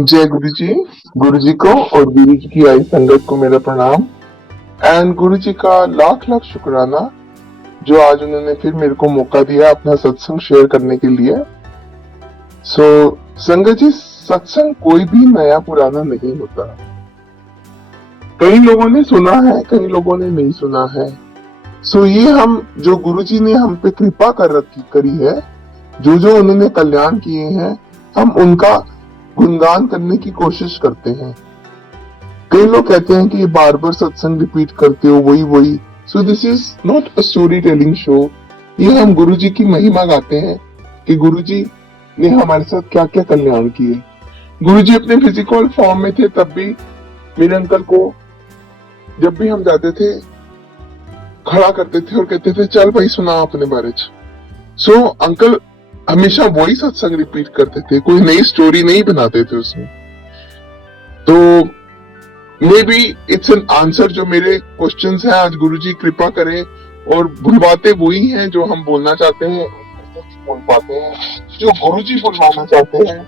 जय गुरु जी को और गुरु जी की आई संगत को मेरा प्रणाम। एंड गुरु जी का लाख लाख शुक्राना जो आज उन्होंने फिर मेरे को मौका दिया अपना सत्संग शेयर करने के लिए। संगत जी, सत्संग कोई भी नया पुराना नहीं होता। कई लोगों ने सुना है, कई लोगों ने नहीं सुना है। ये हम जो गुरु जी ने हम पे कृपा करी है, जो उन्होंने कल्याण किए हैं, हम उनका गुणगान करने की कोशिश करते हैं। कई लोग कहते हैं कि ये बार बार सत्संग रिपीट करते हो, वही। So this is not a story telling show. ये हम गुरु जी की महिमा गाते हैं कि गुरु जी ने हमारे साथ क्या क्या कल्याण किए। गुरु जी अपने फिजिकल फॉर्म में थे तब भी मेरे अंकल को जब भी हम जाते थे खड़ा करते थे और कहते थे चल भाई सुना अपने बारे में। अंकल हमेशा वही सत्संग रिपीट करते थे, कोई नई स्टोरी नहीं बनाते थे उसमें। तो may be it's an answer जो मेरे क्वेश्चंस हैं। आज गुरुजी कृपा करें और बुलवाते वही हैं जो हम बोलना चाहते हैं, बोल पाते हैं। जो गुरुजी बुलवाना चाहते हैं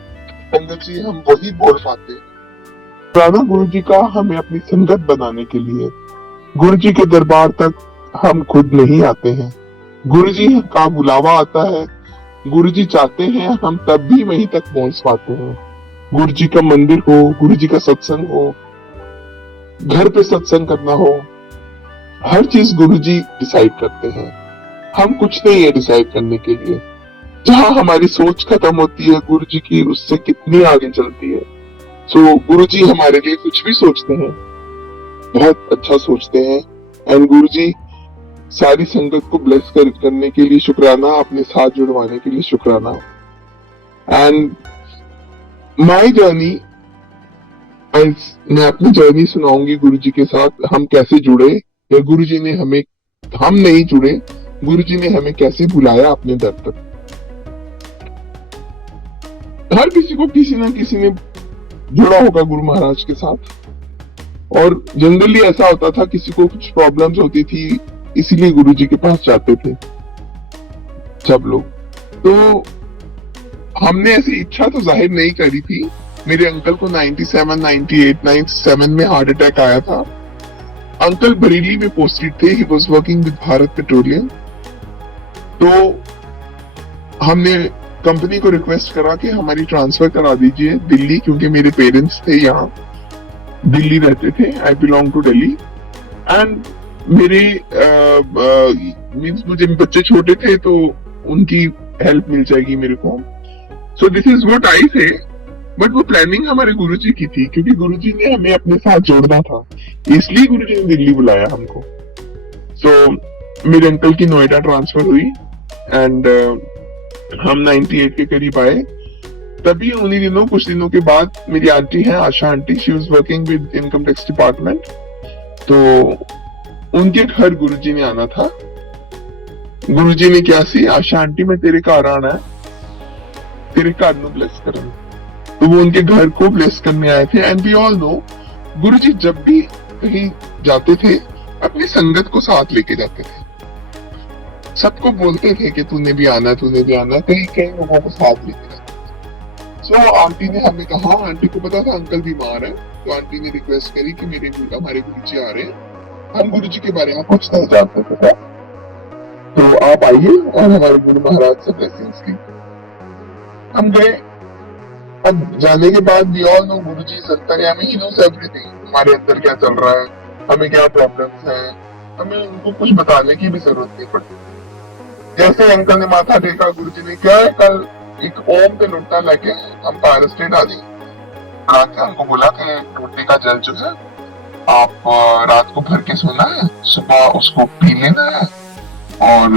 संगत जी, हम वही बोल पाते हैं। प्राणा गुरुजी का हमें अपनी संगत बनाने के लिए गुरुजी के दरबार तक हम खुद नहीं आते हैं, गुरुजी का बुलावा आता है। गुरुजी चाहते हैं हम तब भी वहीं तक पहुंच पाते हैं। गुरुजी का मंदिर हो, गुरुजी का सत्संग हो, घर पे सत्संग करना हो, हर चीज गुरुजी डिसाइड करते हैं। हम कुछ नहीं है डिसाइड करने के लिए। जहां हमारी सोच खत्म होती है गुरुजी की, उससे कितनी आगे चलती है। गुरुजी हमारे लिए कुछ भी सोचते हैं, बहुत अच्छा सोचते हैं। एंड गुरुजी सारी संगत को ब्लेस करने के लिए शुक्राना, अपने साथ जुड़वाने के लिए शुक्राना। एंड माय जर्नी, मैं अपनी जर्नी सुनाऊंगी गुरुजी के साथ। हम कैसे जुड़े, या गुरुजी ने हमें, हम नहीं जुड़े, गुरुजी ने हमें कैसे बुलाया अपने दर तक। हर किसी को किसी ना किसी ने जुड़ा होगा गुरु महाराज के साथ। और जनरली ऐसा होता था, किसी को कुछ प्रॉब्लम्स होती थी इसीलिए गुरुजी के पास जाते थे सब लोग। तो हमने ऐसी इच्छा तो जाहिर नहीं करी थी। मेरे अंकल को 97 में हार्ट अटैक आया था। अंकल बरेली में पोस्टेड थे, he was working with Bharat petroleum. तो हमने कंपनी को रिक्वेस्ट करा कि हमारी ट्रांसफर करा दीजिए दिल्ली, क्योंकि मेरे पेरेंट्स थे यहाँ, दिल्ली रहते थे। I belong to Delhi. And मेरे मीन्स मुझे बच्चे छोटे थे तो उनकी हेल्प मिल जाएगी मेरे को। So this is what I से। बट वो प्लानिंग हमारे गुरुजी की थी, क्योंकि गुरुजी ने हमें अपने साथ जोड़ना था, इसलिए गुरुजी ने दिल्ली बुलाया हमको। मेरे अंकल की नोएडा ट्रांसफर हुई एंड हम 98 के करीब आए। तभी उन्हीं दिनों, कुछ दिनों के बाद मेरी आंटी है Asha aunty, she was working with income tax department. तो उनके घर गुरुजी ने आना था। गुरुजी ने क्या सी, आशा आंटी मैं तेरे घर आना है, तेरे घर नु ब्लेस करना। तो वो उनके घर को ब्लेस करने आए थे। एंड वी ऑल नो गुरुजी जब भी कहीं जाते थे अपनी संगत को साथ लेके जाते थे। सबको बोलते थे कि तूने भी आना, तूने भी आना। कई लोगों को साथ लेके जाते थे। आंटी ने हमें कहा, आंटी को पता था अंकल बीमार है, तो आंटी ने रिक्वेस्ट करी कि हमारे गुरुजी आ रहे हैं, हम गुरुजी के बारे में कुछ नहीं जानते थे, तो आप आइए और हमारे गुरु महाराज से ब्लेसिंग्स ली। हम गए। अब जाने के बाद वी ऑल नो गुरुजी अंतर्यामी, ही नोस एवरीथिंग, हमारे अंदर क्या चल रहा है, हमें क्या प्रॉब्लम्स हैं, हमें उनको कुछ बताने की भी जरूरत नहीं पड़ती। जैसे अंकल ने माथा टेका, गुरुजी ने क्या है, कल एक ओम के लोटा लेके हम पायर स्टेट आ गए। आके हमको बोला कि लोटे का जल जो है आप रात को भर के सोना है, सुबह उसको पी लेना है, और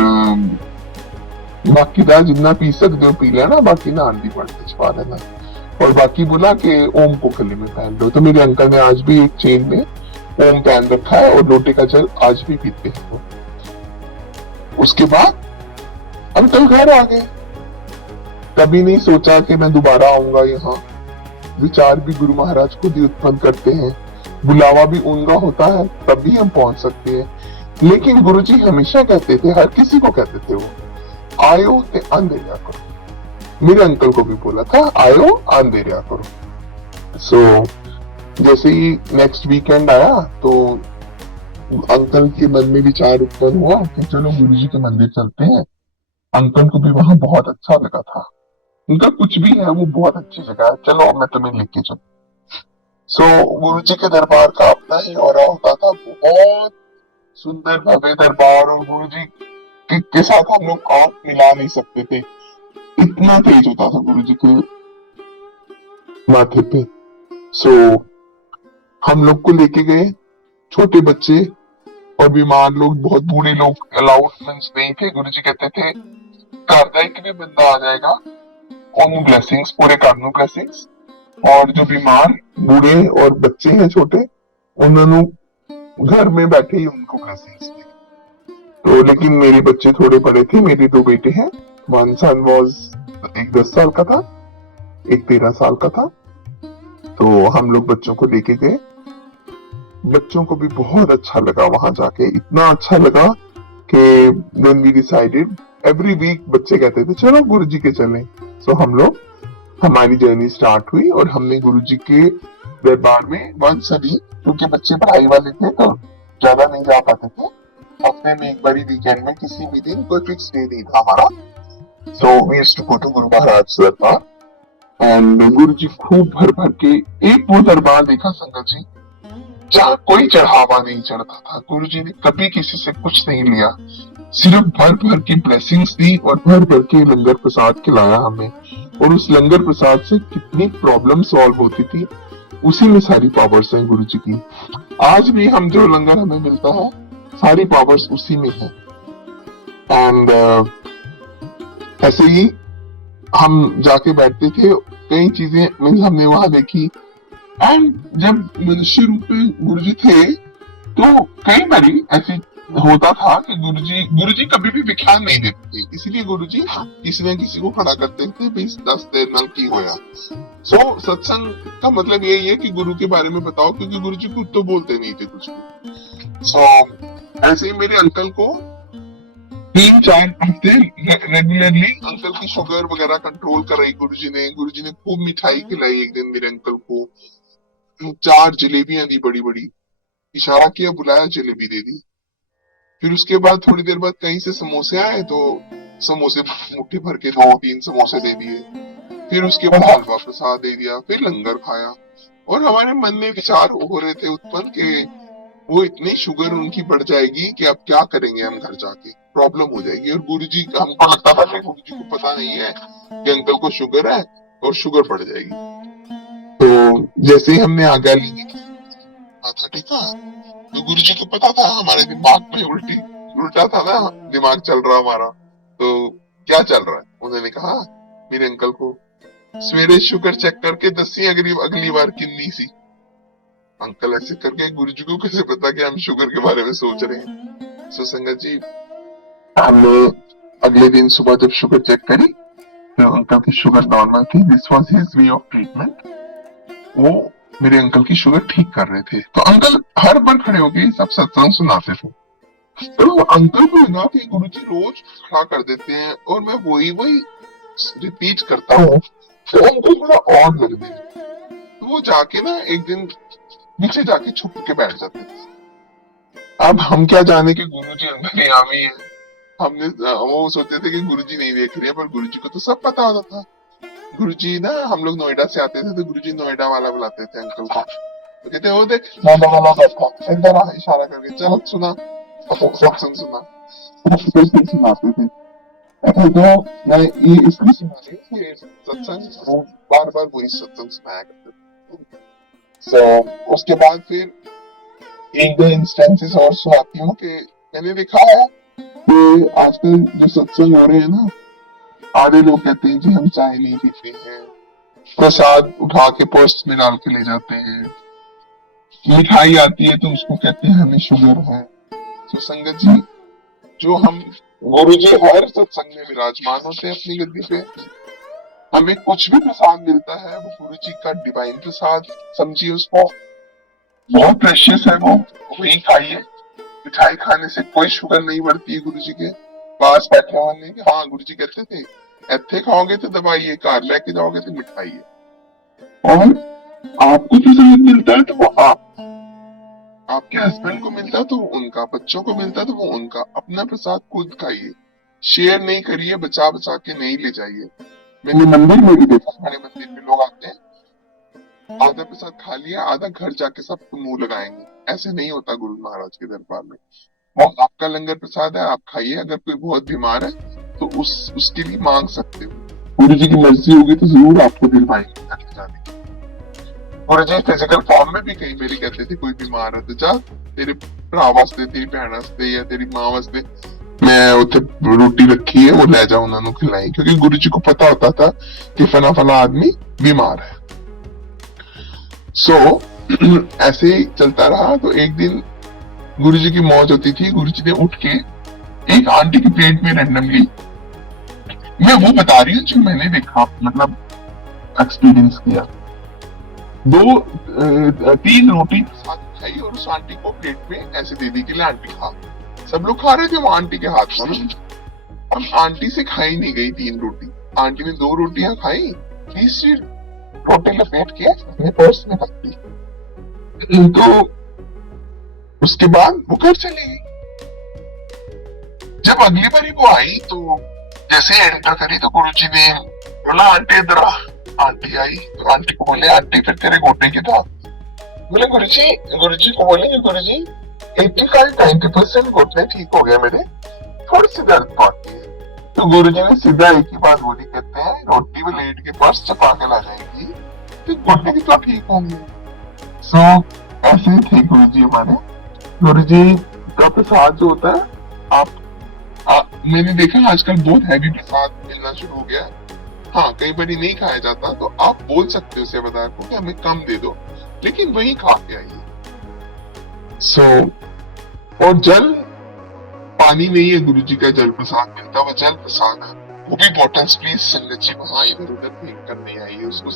बाकी दाल जितना पी सकते हो पी लेना, बाकी ना आंधी पड़ते छुपा लेना। और बाकी बोला कि ओम को गले में पहन लो। तो मेरे अंकल ने आज भी एक चेन में ओम पहन रखा है और लोटे का जल आज भी पीते हैं। उसके बाद अंकल घर आ गए। कभी नहीं सोचा कि मैं दोबारा आऊंगा यहाँ। विचार भी गुरु महाराज खुद ही उत्पन्न करते हैं, बुलावा भी उनका होता है, तभी हम पहुंच सकते हैं। लेकिन गुरुजी हमेशा कहते थे, हर किसी को कहते थे, वो आयो ते अंधेरिया करो। मेरे अंकल को भी बोला था, आयो अंधेरिया करो। सो जैसे ही नेक्स्ट वीकेंड आया तो अंकल के मन में विचार उत्पन्न हुआ कि चलो गुरुजी के मंदिर चलते हैं। अंकल को भी वहां बहुत अच्छा लगा था। उनका कुछ भी है वो बहुत अच्छी जगह है, चलो मैं तुम्हें लेके चलूं। सो गुरुजी के दरबार का अपना ही ऑरा होता था, बहुत सुंदर भव्य दरबार, और गुरुजी के साथ हम लोग आंख मिला नहीं सकते थे, इतना तेज होता था गुरुजी के माथे पे। सो हम लोग को लेके गए, छोटे बच्चे और बीमार लोग, बहुत बूढ़े लोग अलाउंसमेंट्स नहीं थे। गुरुजी कहते थे घर ਦਾ एक भी बंदा आ जाएगा ओनू ब्लेसिंग्स, पूरे घर ਨੂੰ ब्लेसिंग्स, और जो बीमार बूढ़े और बच्चे हैं छोटे उन्होंने घर में बैठे ही उनको ब्लेसिंग्स दी। तो लेकिन मेरे बच्चे थोड़े बड़े थे, मेरे दो बेटे हैं। वन सन वाज, एक 10 साल का था, एक 13 साल का था। तो हम लोग बच्चों को लेके गए। बच्चों को भी बहुत अच्छा लगा वहां जाके, इतना अच्छा लगा कि then we decided, every week बच्चे कहते थे चलो गुरुजी के चलें। सो हम लोग, हमारी जर्नी स्टार्ट हुई और हमने गुरुजी के दरबार में वंस अ वीक, क्योंकि बच्चे पढ़ाई वाले थे तो ज्यादा नहीं जा पाते थे, हफ्ते में एक बारी वीकेंड में किसी भी दिन, कोई फिक्स डे नहीं था हमारा। So we used to go to Guru Maharaj दरबार एंड गुरुजी खूब भर भर के, एक वो दरबार देखा संगत जी जहाँ कोई चढ़ावा नहीं चढ़ता था। गुरुजी ने कभी किसी से कुछ नहीं लिया, सिर्फ भर भर की ब्लेसिंग्स दी और भर भर के लंगर प्रसाद खिलाया हमें। और उस लंगर प्रसाद से कितनी प्रॉब्लम सॉल्व होती थी, उसी में सारी पावर्स हैं गुरुजी की। आज भी हम जो लंगर हमें मिलता है, सारी पावर्स उसी में है। एंड ऐसे ही हम जाके बैठते थे, कई चीजें हमने वहां देखी। एंड जब मनुष्य रूप में गुरुजी थे तो कई बारी ऐसे होता था कि गुरुजी कभी भी व्याख्यान नहीं देते थे, इसलिए गुरुजी किसी न किसी को खड़ा करते थे, 20-10 देर नाल की होया। सो सत्संग का मतलब यही है कि गुरु के बारे में बताओ, क्योंकि गुरुजी खुद तो बोलते नहीं थे कुछ भी। सो ऐसे ही मेरे अंकल को 3-4 हफ्ते रेगुलरली अंकल की शुगर वगैरह कंट्रोल कराई गुरुजी ने। गुरुजी ने खूब मिठाई खिलाई एक दिन मेरे अंकल को, 4 जलेबियां दी बड़ी बड़ी, इशारा किया बुलाया जलेबी दे दी। फिर उसके बाद थोड़ी देर बाद कहीं से समोसे आए तो समोसे मुट्ठी भर के 2-3 समोसे दे दिए। फिर उसके बाद हलवा प्रसाद दे दिया, फिर लंगर खाया। और हमारे मन में विचार हो रहे थे उत्पन्न कि वो इतनी शुगर उनकी बढ़ जाएगी कि अब क्या करेंगे, हम घर जाके प्रॉब्लम हो जाएगी। और गुरुजी, हमको लगता था कि गुरुजी को पता नहीं है कि अंकल को शुगर है और शुगर बढ़ जाएगी। तो जैसे ही हमने आज्ञा ली माथा टेका तो गुरुजी को पता था हमारे दिमाग में उल्टा था ना, दिमाग चल रहा हमारा। तो क्या चल रहा है, उन्होंने कहा मेरे अंकल को, सवेरे शुगर चेक करके दसी अगली बार किन्नी सी। अंकल ऐसे करके, गुरुजी को कैसे पता कि हम शुगर के बारे में सोच रहे हैं। सो संगत जी, हमने अगले दिन सुबह जब शुगर चेक करी तो अंकल की शुगर नॉर्मल थी। This was his way of treatment. वो मेरे अंकल की शुगर ठीक कर रहे थे। तो अंकल हर बार खड़े होके सब सत्संग सुनाते थे। तो अंकल को लगा कि गुरुजी रोज खड़ा कर देते हैं और मैं वही वही रिपीट करता हूँ, तो उनको थोड़ा और लग गया। तो वो जाके ना एक दिन नीचे जाके छुप के बैठ जाते थे। अब हम क्या जाने कि गुरुजी अंदर ही आमी है। हमने वो सोचते थे कि गुरुजी नहीं देख रहे हैं, पर गुरुजी को तो सब पता होता था। गुरुजी ना, हम लोग नोएडा से आते थे तो गुरुजी नोएडा वाला बुलाते थे अंकल को। तो कहते वो देख नोएडा वाला बैठा, इधर आ, इशारा करके चल सुना, सत्संग सुना। सुनाते थे। तो मैं ये इसलिए सुना रही हूँ कि सत्संग वो बार बार वही सत्संग सुनाया करते थे। So, उसके बाद फिर एक दो इंस्टेंसेस और सुनाती हूँ कि मैंने देखा है कि आजकल जो सत्संग हो रहे हैं ना, आधे लोग कहते हैं जी हम चाय नहीं पीते हैं, प्रसाद उठा के पर्स में डाल के ले जाते हैं, मिठाई आती है तो उसको कहते हैं हमें शुगर है। तो संगत जी, जो हम गुरुजी हर सत्संग में विराजमान होते हैं अपनी गद्दी पे, हमें कुछ भी प्रसाद मिलता है वो गुरुजी का डिवाइन प्रसाद समझिए उसको, बहुत प्रेशियस है वो, वही खाइए। मिठाई खाने से कोई शुगर नहीं बढ़ती है गुरुजी के पास बैठे होने के। हाँ, गुरुजी कहते थे ऐथे खाओगे तो दवाई है, घर लेके जाओगे तो मिठाई है। और आपको प्रसाद मिलता है तो वो आपके हस्बैंड को मिलता है तो वो उनका, बच्चों को मिलता है तो वो उनका। अपना प्रसाद खुद खाइए, शेयर नहीं करिए, बचा बचा के नहीं ले जाइए। मैंने मंदिर में भी देखा, बड़े मंदिर में लोग आते हैं, आधा प्रसाद खा लिया, आधा घर जाके सबको मुंह लगाएंगे। ऐसे नहीं होता गुरु महाराज के दरबार में। वो आपका लंगर प्रसाद है, आप खाइए। अगर कोई बहुत बीमार है तो उसके लिए मांग सकते हो, गुरु जी की मर्जी होगी तो जरूर आपको दिल पाएंगे लेके जाने की। गुरु जी फिजिकल फॉर्म में भी कई मेरी कहते थे कोई बीमार है तो जा, तेरे भरा वास्ते, तेरी भैन वास्ते या तेरी मां वास्ते मैं उथे रोटी रखी है, वो ले जाओ उन्होंने खिलाई, क्योंकि गुरु जी को पता होता था कि फला फला आदमी बीमार है। सो ऐसे ही चलता रहा। तो एक दिन गुरु जी की मौज होती थी, गुरु जी ने उठ के एक आंटी के पेट में रैंडमली, मैं वो बता रही हूँ जो मैंने देखा, मतलब एक्सपीरियंस किया, तीन रोटी साथ खाई और उस आंटी को प्लेट में ऐसे दे दी कि ले आंटी खा। सब लोग खा रहे थे, वो आंटी के हाथ में। अब आंटी से खाई नहीं गई तीन रोटी, आंटी ने दो रोटियां खाई, तीसरी रोटी लपेट के अपने पर्स में रख दी। तो उसके बाद वो घर चली गई। जब अगली बारी वो आई तो जैसे एंटर करी तो गुरुजी ने बोला आंटी इधर आ। आंटी आई तो आंटी को बोले आंटी फिर तेरे गोटे की था। बोले गुरुजी को बोले गुरुजी 85-90% घुटने ठीक हो गया मेरे, थोड़ी सी दर्द पड़ती है। तो गुरुजी ने सीधा एक ही बात बोली, कहते हैं रोटी में लेट के पर्स चपा के ला जाएगी तो घुटने की तो ठीक होंगी। सो ऐसे ही थे गुरुजी हमारे। गुरुजी का प्रसाद जो होता है, मैंने देखा आजकल बहुत हैवी प्रसाद मिलना शुरू हो गया। हाँ, कई बार नहीं खाया जाता तो आप बोल सकते हो सेवादार को कि हमें कम दे दो, लेकिन वही खा के आइए। और जल, पानी नहीं है गुरु जी का जल प्रसाद मिलता, वो जल प्रसाद है। वो भी बॉटल्स प्लीज संगत जी वहां इधर उधर फेंक कर नहीं आइए। उसको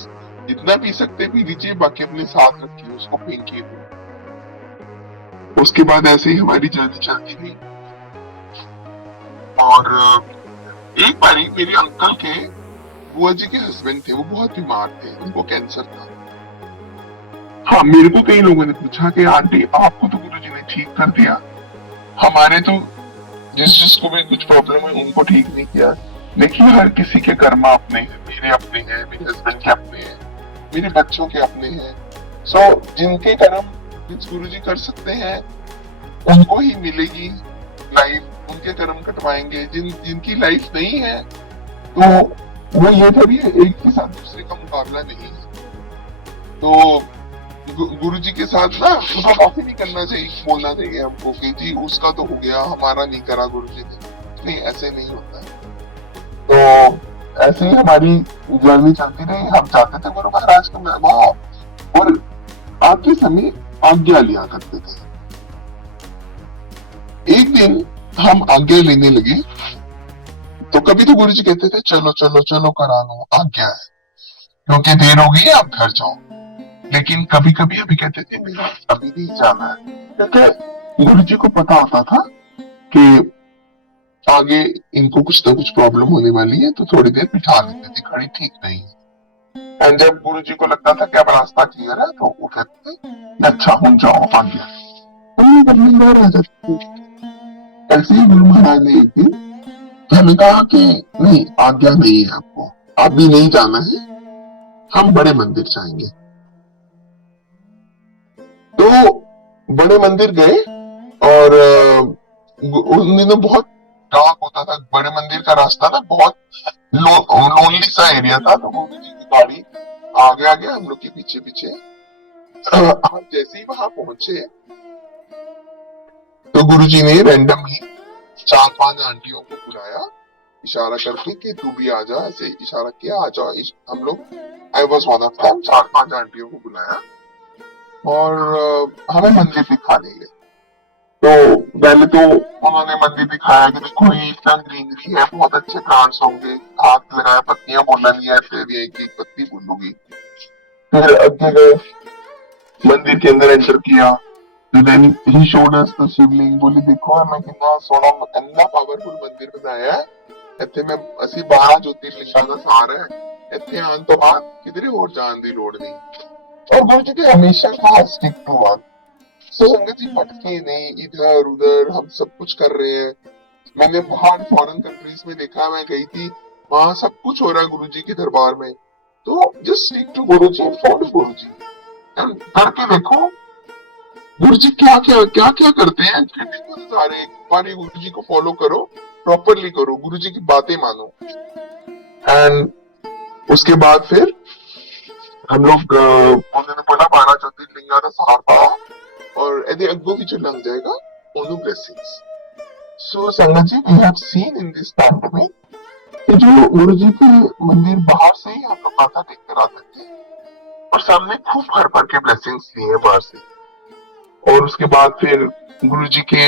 जितना पी सकते पी लीजिए, बाकी अपने साथ रखिए, उसको फेंकिए। उसके बाद ऐसे ही हमारी जर्नी चलती गई। और एक बारी मेरे अंकल के बुआ जी के हस्बैंड थे, वो बहुत बीमार थे, उनको कैंसर था। हाँ, मेरे को कई लोगों ने पूछा कि आंटी आपको तो गुरुजी ने ठीक कर दिया, हमारे तो जिसको भी कुछ प्रॉब्लम है उनको ठीक नहीं किया। देखिए हर किसी के कर्म अपने हैं, मेरे अपने हैं, मेरे हस्बैंड के अपने हैं, मेरे बच्चों के अपने हैं। सो जिनके कर्म जिस गुरुजी कर सकते हैं उनको ही मिलेगी लाइफ, उनके कर्म कटवाएंगे। जिनकी लाइफ नहीं है तो वो ये थोड़ी है एक के साथ दूसरे का मुकाबला नहीं है। तो गुरु जी के साथ ना उसका काफी नहीं करना चाहिए, बोलना चाहिए हमको कि जी उसका तो हो गया, हमारा नहीं करा गुरु जी ने। नहीं, ऐसे नहीं होता है। तो ऐसे ही हमारी जर्नी चलती रही। हम जाते थे गुरु महाराज के वहां और आते समय आज्ञा लिया करते थे। एक दिन हम आज्ञा लेने लगे तो कभी तो गुरु जी कहते थे चलो चलो चलो करा लो, आज्ञा है, क्योंकि देर हो गई है आप घर जाओ। लेकिन कभी कभी अभी कहते थे मेरा अभी नहीं जाना है, क्योंकि गुरु जी को पता होता था कि आगे इनको कुछ ना कुछ प्रॉब्लम होने वाली है, तो थोड़ी देर बिठा देते थे, खड़ी ठीक नहीं है। एंड जब गुरु जी को लगता था कि अब रास्ता क्लियर है तो वो कहते थे अच्छा हो जाओ आज्ञा, आ जाती थी। ऐसे ही गुरु महाराज ने एक दिन हमें कहा कि नहीं, आज्ञा नहीं है आपको, अभी नहीं जाना है, हम बड़े मंदिर जाएंगे। तो बड़े मंदिर गए और उन दिनों बहुत डार्क होता था, बड़े मंदिर का रास्ता ना बहुत लोनली सा एरिया था। तो गुरु जी की गाड़ी आगे आगे, हम लोग के पीछे पीछे। हम जैसे ही वहां पहुंचे तो गुरु जी ने रैंडमली 4-5 आंटियों को बुलाया, इशारा करके कि तू भी आ जा, ऐसे इशारा किया आ जाओ। हम लोग, I was one of them, 4-5 आंटियों को बुलाया और हमें मंदिर दिखाने गए। तो पहले तो उन्होंने मंदिर दिखाया कि देखो ये इतना ग्रीनरी है, बहुत अच्छे प्लांट्स होंगे, हाथ लगाया, पत्तियां बोलना नहीं है, एक एक पत्ती बोलूंगी। फिर आगे गए, मंदिर के अंदर एंटर किया। Then he showed us the Shivling, बोली देखो मैं कितना सोना कितना पावरफुल मंदिर बनाया है, ਇੱਥੇ ਮੈਂ ਅਸੀਂ 12 ज्योतिर्लिंगां ਦਾ सार है, ਇੱਥੇ आन तो बाद किधरे और जान दी लोड़ नहीं। और गुरु जी के हमेशा कहा स्टिक टू वन। तो संगत जी भटके नहीं इधर उधर, हम सब कुछ कर रहे हैं। मैंने बाहर फॉरेन कंट्रीज में देखा, मैं गई थी, वहां सब कुछ हो रहा है गुरु जी के दरबार में। तो just stick to Guru ji, follow गुरु जी, करके देखो गुरु जी क्या क्या करते हैं। सारे बारी गुरु जी को फॉलो करो, प्रॉपरली करो, गुरु जी की बातें मानो। एंड उसके बाद फिर हम लोग उन्होंने बोला 12 ज्योतिर्लिंगा का सहारा और यदि अग्गो भी लग जाएगा ओनू blessings. So sangat ji we have seen in this pandemic कि जो गुरु जी के मंदिर बाहर से ही हम लोग माथा टेक कर आते थे और सामने खूब भर भर के ब्लेसिंग्स लिए बाहर से। और उसके बाद फिर गुरु जी के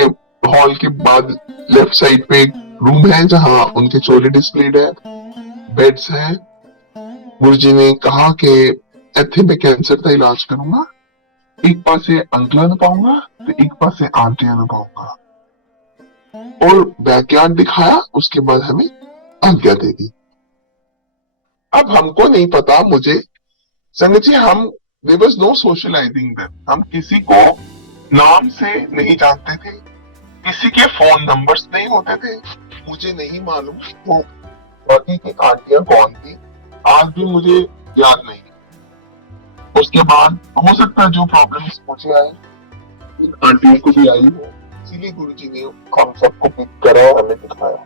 हॉल के बाद लेफ्ट साइड पे एक रूम है जहाँ उनके चोले डिस्प्लेड है, बेड्स है। गुरु जी ने कहा कि इतने में कैंसर का इलाज करूंगा, एक पास से अंकल न पाऊंगा तो एक पास से आंटियां न पाऊंगा। और बैकयार्ड दिखाया, उसके बाद हमें आज्ञा दे दी। अब हमको नहीं पता, मुझे संगत जी हम there was no socializing then, हम किसी को नाम से नहीं जानते थे, किसी के फोन नंबर्स नहीं होते थे, मुझे नहीं मालूम वो बाकी की आंटियां कौन थी, आज भी मुझे याद नहीं। उसके बाद हो सकता है जो प्रॉब्लम्स मुझे आए इन आंटियों को भी आई हो, इसीलिए गुरु जी ने हम सबको पिक करा और हमें दिखाया।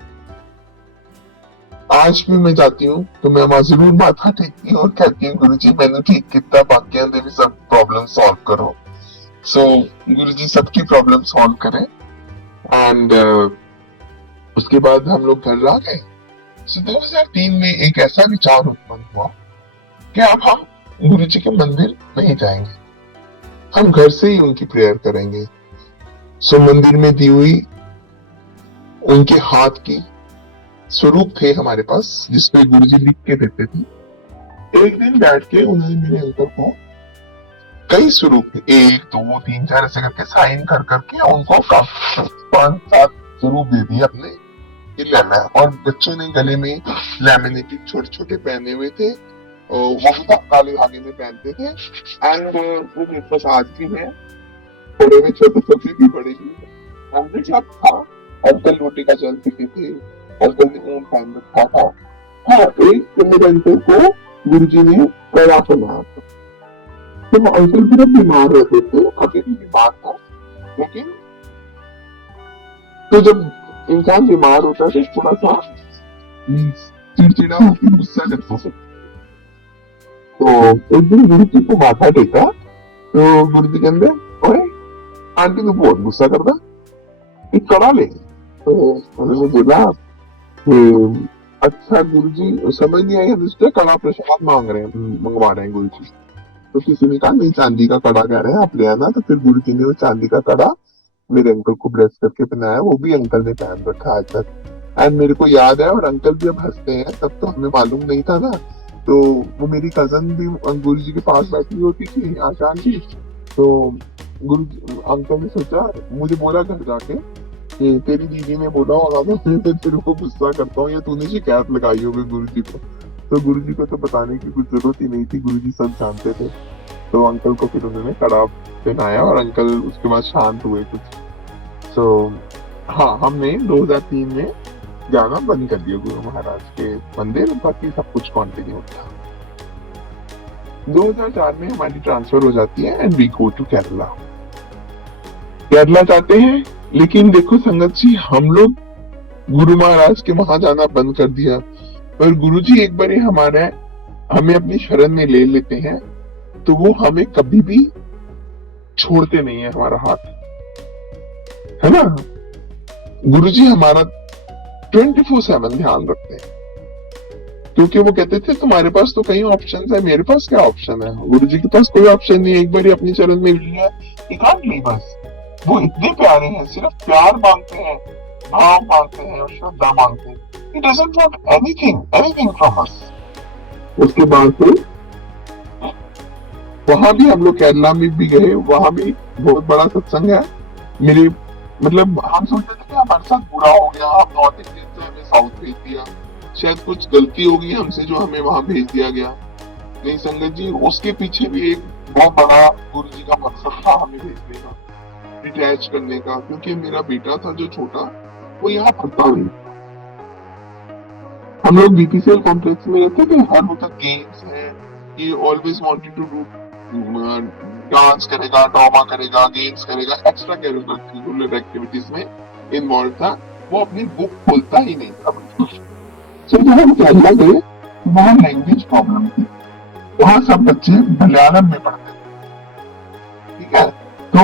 आज भी मैं जाती हूँ तो मैं वहां जरूर माथा टेकती हूँ और कहती हूँ गुरु जी मैंने ठीक कितना, बाकियां दे भी सब प्रॉब्लम सॉल्व करो। सो गुरु जी सबकी प्रॉब्लम सॉल्व करें। एंड उसके बाद हम लोग घर आ गए। सो 2003 में एक ऐसा विचार उत्पन्न हुआ कि अब हम गुरु जी के मंदिर नहीं जाएंगे, हम घर से ही उनकी प्रेयर करेंगे। सो मंदिर में दी हुई उनके हाथ की स्वरूप थे हमारे पास जिसपे गुरु जी लिख के देते थे। एक दिन बैठ के उन्होंने मेरे अंकल को कई स्वरूप 1 2 3 4 ऐसे करके साइन कर करके उनको 5 7 स्वरूप दे दिए अपने, ये लेना है। और बच्चों ने गले में लैमिनेटेड छोटे छोटे पहने हुए थे, वो भी काले धागे में पहनते थे। एंड वो मेरे पास आज भी है, थोड़े में छोटे छोटे भी बड़े भी है। हमने जब था अंकल रोटी का जल पीते थे, अंकल ने ऊन पहन रखा था। हाँ, एक मेरे अंकल को गुरु जी ने कड़ा बनाया था, तो वो अंकल भी जब बीमार रहते थे, अभी भी बीमार था, लेकिन तो जब इंसान बीमार होता है तो थोड़ा सा चिड़चिड़ा होकर गुस्सा करता है। तो एक दिन गुरु जी को माथा टेका तो गुरु जी कहते ओए आंटी को बहुत गुस्सा करता, एक कड़ा ले। तो उन्होंने बोला अच्छा गुरु जी समझ नहीं आया, दूसरे कड़ा प्रसाद मंगवा रहे हैं गुरु जी। तो किसी ने कहा नहीं चांदी का कड़ा कह रहे हैं आप ले आना। तो फिर गुरु जी ने वो चांदी का कड़ा मेरे अंकल को ब्लेस करके पहनाया, वो भी अंकल ने पहन रखा आज तक। एंड मेरे को याद है, और अंकल भी अब हंसते हैं, तब तो हमें मालूम नहीं था ना। तो वो मेरी कजन भी गुरु जी के पास बैठी होती थी आशान जी। तो अंकल ने सोचा, मुझे बोला घर जाके कि तेरी दीदी ने बोला होगा ना मैं तेरे को गुस्सा करता हूँ या तूने शिकायत लगाई होगी गुरु जी को। तो गुरु जी को तो बताने की कुछ जरूरत ही नहीं थी, गुरु जी सब जानते थे। तो अंकल को फिर उन्होंने कड़ा पहनाया और अंकल उसके बाद शांत हुए कुछ। तो हाँ, हमने 2003 में जाना बंद कर दिया गुरु महाराज के मंदिर, बाकी सब कुछ कंटिन्यू था। 2004 में हमारी ट्रांसफर हो जाती है and we go to Kerala. Kerala जाते हैं, लेकिन देखो संगत जी हम लोग गुरु महाराज के वहां जाना बंद कर दिया, पर गुरु जी एक बार हमें अपनी शरण में ले लेते हैं तो वो हमें कभी भी छोड़ते नहीं है हमारा हाथ, है ना। गुरु जी हमारा 24/7 ध्यान रखते हैं, क्योंकि वो कहते थे तुम्हारे पास तो कई ऑप्शन है, मेरे पास क्या ऑप्शन है। गुरु जी के पास कोई ऑप्शन नहीं है, एक बार अपनी चरण में लिया नहीं, बस वो इतने प्यारे हैं, सिर्फ प्यार मांगते हैं, भाव मांगते हैं और श्रद्धा मांगते हैं। He doesn't want anything from us। उसके बाद फिर वहां भी हम लोग केरला में भी गए, वहां भी बहुत बड़ा सत्संग है। मेरे मतलब हम सोचते थे कि हमारे साथ बुरा हो गया, हम नॉर्थ इंडियन से हमें साउथ भेज दिया, शायद कुछ गलती होगी हमसे जो हमें वहां भेज दिया गया। नहीं संगत जी, उसके पीछे भी एक बहुत बड़ा गुरु जी का मकसद था हमें भेजने का, डिटैच करने का, क्योंकि मेरा बेटा था जो छोटा, वो यहाँ पढ़ता नहीं। हम लोग बीपीसीएल कॉम्प्लेक्स में रहते थे, हर वक्त गेम्स है, ये always wanted to do, dance करेगा, ड्रामा करेगा, गेम्स करेगा, एक्स्ट्रा करिकुलर एक्टिविटीज में इन्वॉल्व था। वो अपनी बुक खोलता ही नहीं था। तो जब हम केरला गए, वहाँ लैंग्वेज प्रॉब्लम थी, वहाँ सब बच्चे मलयालम में पढ़ते थे, ठीक है। तो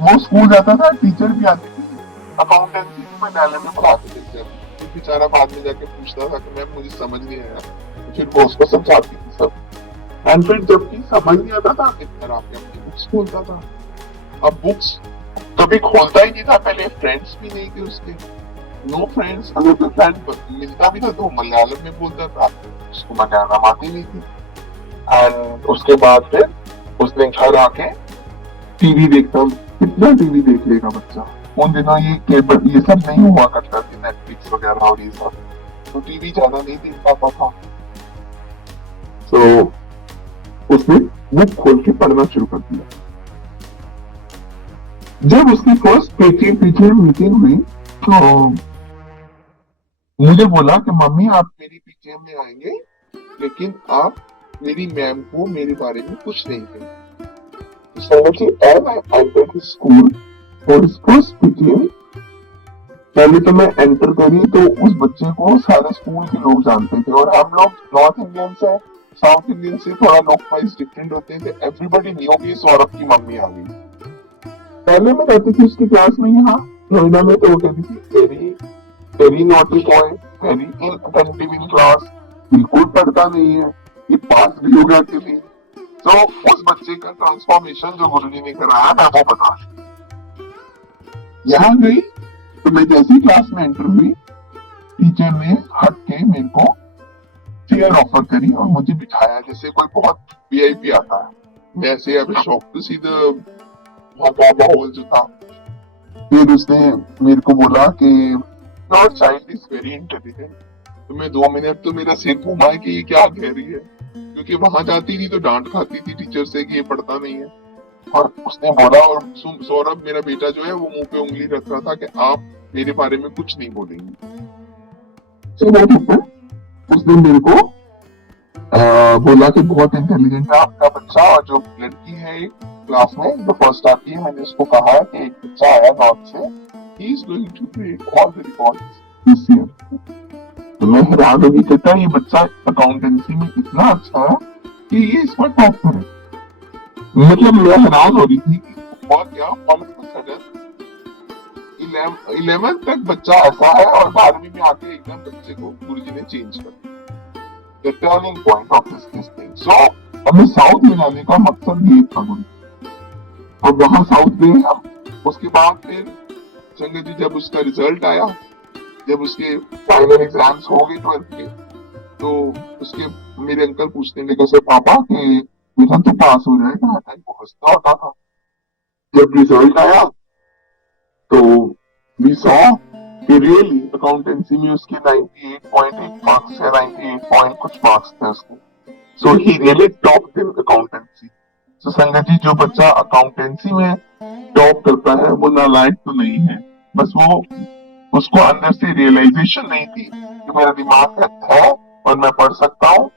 वो स्कूल जाता था, टीचर भी आती थी, अकाउंटेंसी मलयालम में पढ़ाते थे। बेचारा बाद में जाके पूछता था कि मैम मुझे समझ नहीं आया, तो फिर वो उसको समझाती थी सब। एंड फिर जबकि समझ नहीं आता था, इतना आके अपनी बुक्स खोलता था। अब बुक्स कभी खोलता ही नहीं था, पहले फ्रेंड्स भी नहीं थे उसके, नो फ्रेंड्स। अगर कोई फ्रेंड मिलता भी था तो मलयालम में बोलता था, उसको मलयालम आती नहीं थी। एंड उसके बाद फिर उसने घर आके टीवी देखता, कितना टीवी देख लेगा बच्चा। उन दिनों ये केबल ये सब नहीं हुआ करता थी, नेटफ्लिक्स वगैरह और ये सब, तो टीवी ज्यादा नहीं देख पाता था। तो उसने बुक खोल के पढ़ना शुरू कर दिया। जब उसकी फर्स्ट पेटीएम मीटिंग हुई तो मुझे बोला कि मम्मी आप मेरी पीटीएम में आएंगे, लेकिन आप मेरी मैम को मेरे बारे में कुछ नहीं कहेंगे। As I entered the school for his first PTM, पहले तो मैं एंटर करी तो उस बच्चे को सारे स्कूल के लोग जानते थे, और हम लोग नॉर्थ इंडियन से साउथ इंडियन से थोड़ा लोग वाइज डिफरेंट होते थे। एवरीबडी न्यू कि सौरभ की मम्मी आ गई। पहले मैं रहती थी उसकी क्लास में यहाँ नोएडा में, तो वो कहती थी very very naughty boy, very inattentive in class, बिल्कुल पढ़ता नहीं है, ये पास भी हो गया थी। तो उस बच्चे का ट्रांसफॉर्मेशन जो गुरुजी ने कराया मैं वो बता। यहाँ गई तो मैं जैसी क्लास में एंटर हुई, टीचर ने हट के मेरे को चेयर ऑफर करी और मुझे बिठाया जैसे कोई बहुत वीआईपी आता है। मैं ऐसे अभी शॉक टू सी द वहाँ का माहौल जो था। फिर उसने मेरे को बोला कि your child is very intelligent. तो मैं 2 मिनट तो मेरा सिर घुमा है कि ये क्या कह रही है, क्योंकि वहां जाती थी तो डांट खाती थी टीचर से कि ये पढ़ता नहीं है। और उसने बोला, और सौरभ मेरा बेटा जो है वो मुंह पे उंगली रख रहा था कि आप मेरे बारे में कुछ नहीं बोलेंगे। उसने मेरे को बोला कि बहुत इंटेलिजेंट है आपका बच्चा, और जो लड़की है क्लास में जो फर्स्ट आती है, मैंने उसको कहा कि एक बच्चा आया नॉर्थ से, he is going to break all the records this year. तो मैं हैरान हो गई, कहता ये बच्चा अकाउंटेंसी में इतना अच्छा है कि ये इसमें टॉप करे। मतलब मैं हैरान हो रही थी कि और क्या ऑल ऑफ अ सडन 11 तक बच्चा ऐसा है और 12वीं में आके एकदम बच्चे को गुरुजी ने चेंज कर दिया। The turning point of this thing. So हमें साउथ में जाने का मकसद ये था गुरु, और वहां साउथ गए हम। उसके बाद फिर संगत जी जब उसका रिजल्ट आया, जब उसके फाइनल एग्जाम्स हो गए 12th के, तो उसके मेरे अंकल पूछने लगे से पापा कि बेटा तो पास हो जाएगा, वो हंसता होता था। जब रिजल्ट आया तो वी सॉ कि रियली अकाउंटेंसी में उसके 98.8 मार्क्स है, 98 पॉइंट कुछ मार्क्स थे उसके। So he really top in accountancy. So sangat ji जो बच्चा अकाउंटेंसी में टॉप करता है वो नालायक तो नहीं है, बस वो उसको अंदर से रियलाइजेशन नहीं थी कि मेरा दिमाग है और मैं पढ़ सकता हूँ।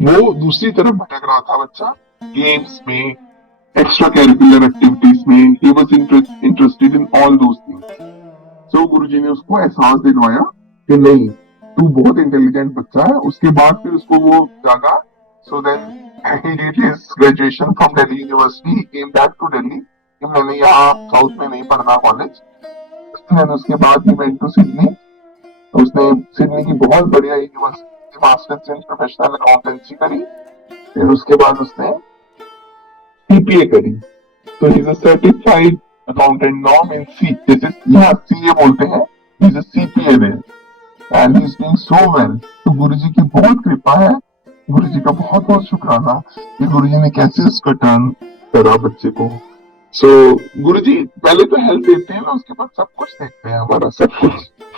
वो दूसरी तरफ भटक रहा था बच्चा, गेम्स में, एक्स्ट्रा करिकुलर एक्टिविटीज में। He was interested in all those things. So Guruji ने उसको एहसास दिलवाया कि नहीं तू बहुत इंटेलिजेंट बच्चा है। उसके बाद फिर उसको वो जागा। So then he did his graduation from Delhi University. He came back to Delhi कि मैंने यहाँ साउथ में नहीं पढ़ना कॉलेज। उसके बाद ही वेंट टू सिडनी। उसने सिडनी की बहुत बढ़िया university masters in professional accountancy करी। फिर उसके बाद उसने सीपीए करी। तो he is a certified accountant now in सी, जैसे यहाँ सीए बोलते हैं, he is a CPA there and he is doing so well. तो गुरुजी की बहुत कृपा है, गुरुजी का बहुत बहुत शुक्राना कि गुरुजी ने कैसे उसका टर्न करा बच्चे को। सो गुरुजी पहले तो हेल्प देते हैं ना, उसके बाद सब कुछ देखते हैं, हमारा सब कुछ,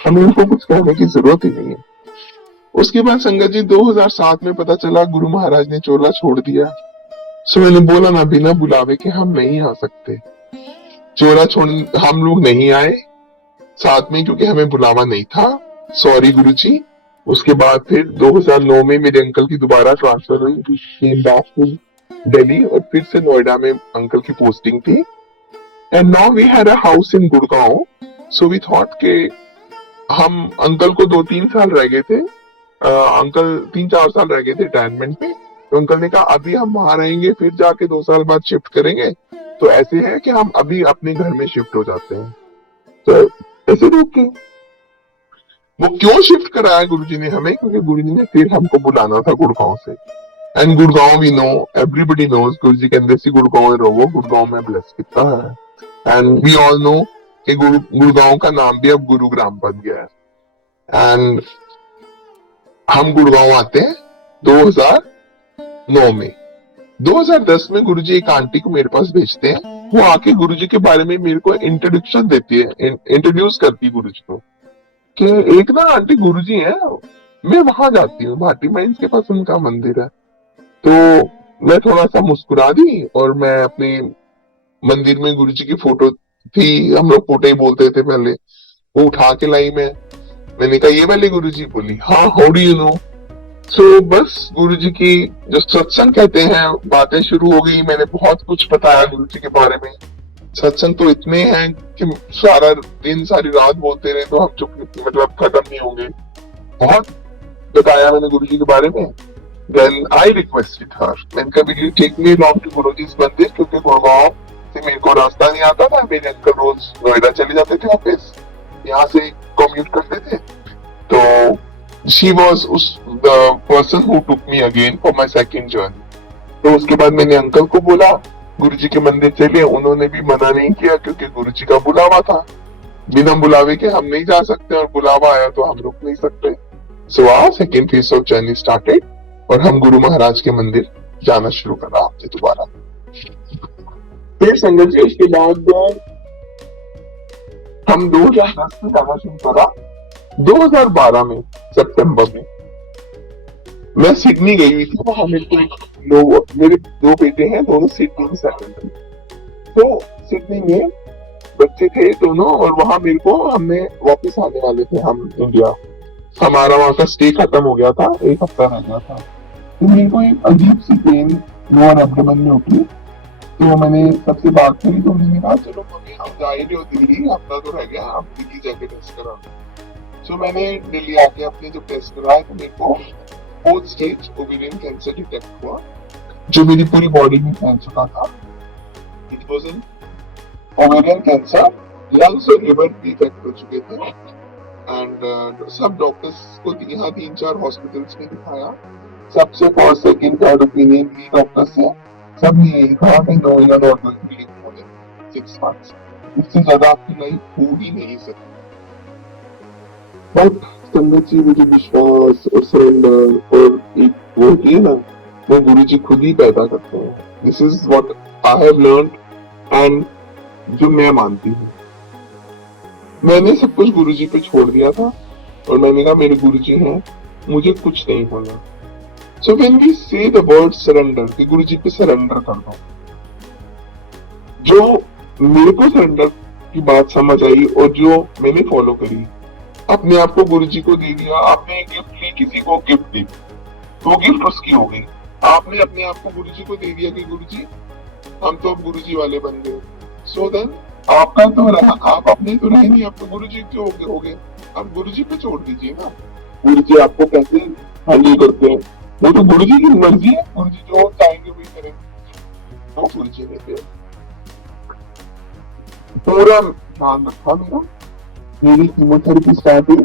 हमें उनको कुछ कहने की जरूरत ही नहीं है। उसके बाद संगत जी 2007 में पता चला गुरु महाराज ने चोला छोड़ दिया। सो मैंने बोला ना, बिना बुलावे के हम नहीं आ सकते। चोरा छोड़ हम लोग नहीं आए साथ में क्योंकि हमें बुलावा नहीं था। सॉरी गुरुजी। उसके बाद फिर 2009 में मेरे अंकल की दोबारा ट्रांसफर हुई, केम बैक टू दिल्ली, और फिर से नोएडा में अंकल की पोस्टिंग थी। And now we had a house in Gurgaon. So we thought के हम, अंकल को 2-3 साल रह गए थे, अंकल 3-4 साल रह गए थे रिटायरमेंट में। तो अंकल ने कहा अभी हम वहां रहेंगे, फिर जाके 2 साल बाद शिफ्ट करेंगे। तो ऐसे है कि हम अभी अपने घर में शिफ्ट हो जाते हैं। तो ऐसे रोक के वो क्यों शिफ्ट कराया गुरुजी ने हमें, क्योंकि गुरुजी ने फिर हमको बुलाना था गुड़गांव से। And Gurgaon we know, everybody knows, Guruji कहते सी गुड़गांव रहो, गुड़गांव में ब्लेस कितना है। एंड वी ऑल नो कि गुड़गांव का नाम भी अब गुरुग्राम बन गया है। एंड हम गुड़गांव आते हैं 2009 में। 2010 में गुरुजी एक आंटी को मेरे पास भेजते हैं। वो आके गुरुजी के बारे में मेरे को इंट्रोडक्शन देती है, इंट्रोड्यूस करती है गुरुजी को, कि एक ना आंटी गुरुजी है, मैं वहां जाती हूँ, भाटी माइंस के पास उनका मंदिर है। तो मैं थोड़ा सा मुस्कुरा दी, और मैं अपने मंदिर में गुरुजी की फोटो थी, हम लोग फोटो ही बोलते थे पहले, वो उठा के लाई मैंने कहा ये वाली गुरुजी? बोली हाँ, हाउ डू यू नो? सो बस गुरुजी की जो सत्संग कहते हैं बातें शुरू हो गई। मैंने बहुत कुछ बताया गुरुजी के बारे में। सत्संग तो इतने हैं कि सारा दिन सारी रात बोलते रहे तो हम चुप, मतलब खत्म नहीं होंगे। बहुत बताया मैंने गुरुजी के बारे में। देन आई रिक्वेस्टेड हर, मैंने कहा will you take me along to गुरुजी's मंदिर, क्योंकि गुड़गांव से मेरे को रास्ता नहीं आता था। मेरे अंकल रोज नोएडा चले जाते थे ऑफिस, यहाँ से कम्यूट करते थे। तो she was the person who took me again for my second journey. तो उसके बाद मैंने अंकल को बोला गुरुजी के मंदिर चले, उन्होंने भी मना नहीं किया क्योंकि गुरुजी का बुलावा था। बिना बुलावे के हम नहीं जा सकते, और बुलावा आया तो हम रुक नहीं सकते। So our second phase of journey started, और हम गुरु महाराज के मंदिर जाना शुरू करा हमने दोबारा। फिर संगत जी उसके बाद हम 2010 में जाना शुरू करा। 2012 में सितंबर में मैं सिडनी गई हुई थी। वहां मेरे को मेरे 2 बेटे हैं, दोनों सिडनी में सेटल थे। तो सिडनी में बच्चे थे दोनों, और वहां मेरे को, हमने वापस आने वाले थे हम इंडिया। हमारा वहां का स्टे खत्म हो गया था, 1 हफ्ता रह गया था। तो मेरे को एक अजीब सी पेन लोअर एब्डोमेन में उठी। तो मैंने सबसे बात करी, तो उन्होंने कहा चलो मम्मी हम जा ही रहे हो दिल्ली, हफ्ता तो रह गया, आप दिल्ली जाके टेस्ट करा। सो मैंने दिल्ली आके अपने जब टेस्ट कराया तो मेरे को 4th stage ovarian cancer detect हुआ, जो मेरी पूरी बॉडी में फैल चुका था। It was an ovarian cancer, lungs और लिवर भी इफेक्ट हो चुके थे। एंड सब डॉक्टर्स को यहाँ 3-4 हॉस्पिटल्स में दिखाया, सबसे फर्स्ट सेकंड थर्ड ओपिनियन ली डॉक्टर से। सब ने यही कहा कि no you are not going to live more than 6 months, इससे ज्यादा आपकी लाइफ हो ही नहीं सकती। बट संगत जी, मुझे विश्वास और सरेंडर और एक वो होती है ना, वो गुरु जी खुद ही पैदा करते हैं। This is what I have learned, and जो मैं मानती हूँ। मैंने सब कुछ गुरु जी पे छोड़ दिया था, और मैंने कहा मेरे गुरु जी हैं, मुझे कुछ नहीं होना। सो व्हेन वी से द वर्ड सरेंडर, कि गुरु जी पे सरेंडर कर दो, जो मेरे को सरेंडर की बात समझ आई और जो मैंने फॉलो करी, अपने आप को गुरु जी को दे दिया। आपने गिफ्ट ली, किसी को गिफ्ट दी, तो गिफ्ट उसकी हो गई। आपने अपने आप को गुरु जी को दे दिया कि गुरु जी हम तो अब गुरु जी वाले बन गए। सो देन आपका तो रहा, आप अपने तो रहे नहीं, आप तो गुरु जी के हो गए। अब गुरु जी पे छोड़ दीजिए ना, गुरु जी आपको कैसे हैंडल करते हैं वो तो गुरु जी की मर्जी है, गुरु जी जो चाहेंगे वही करेंगे। तो गुरु जी ने पूरा ध्यान रखा मेरा। मेरी कीमोथेरेपी स्टार्ट हुई।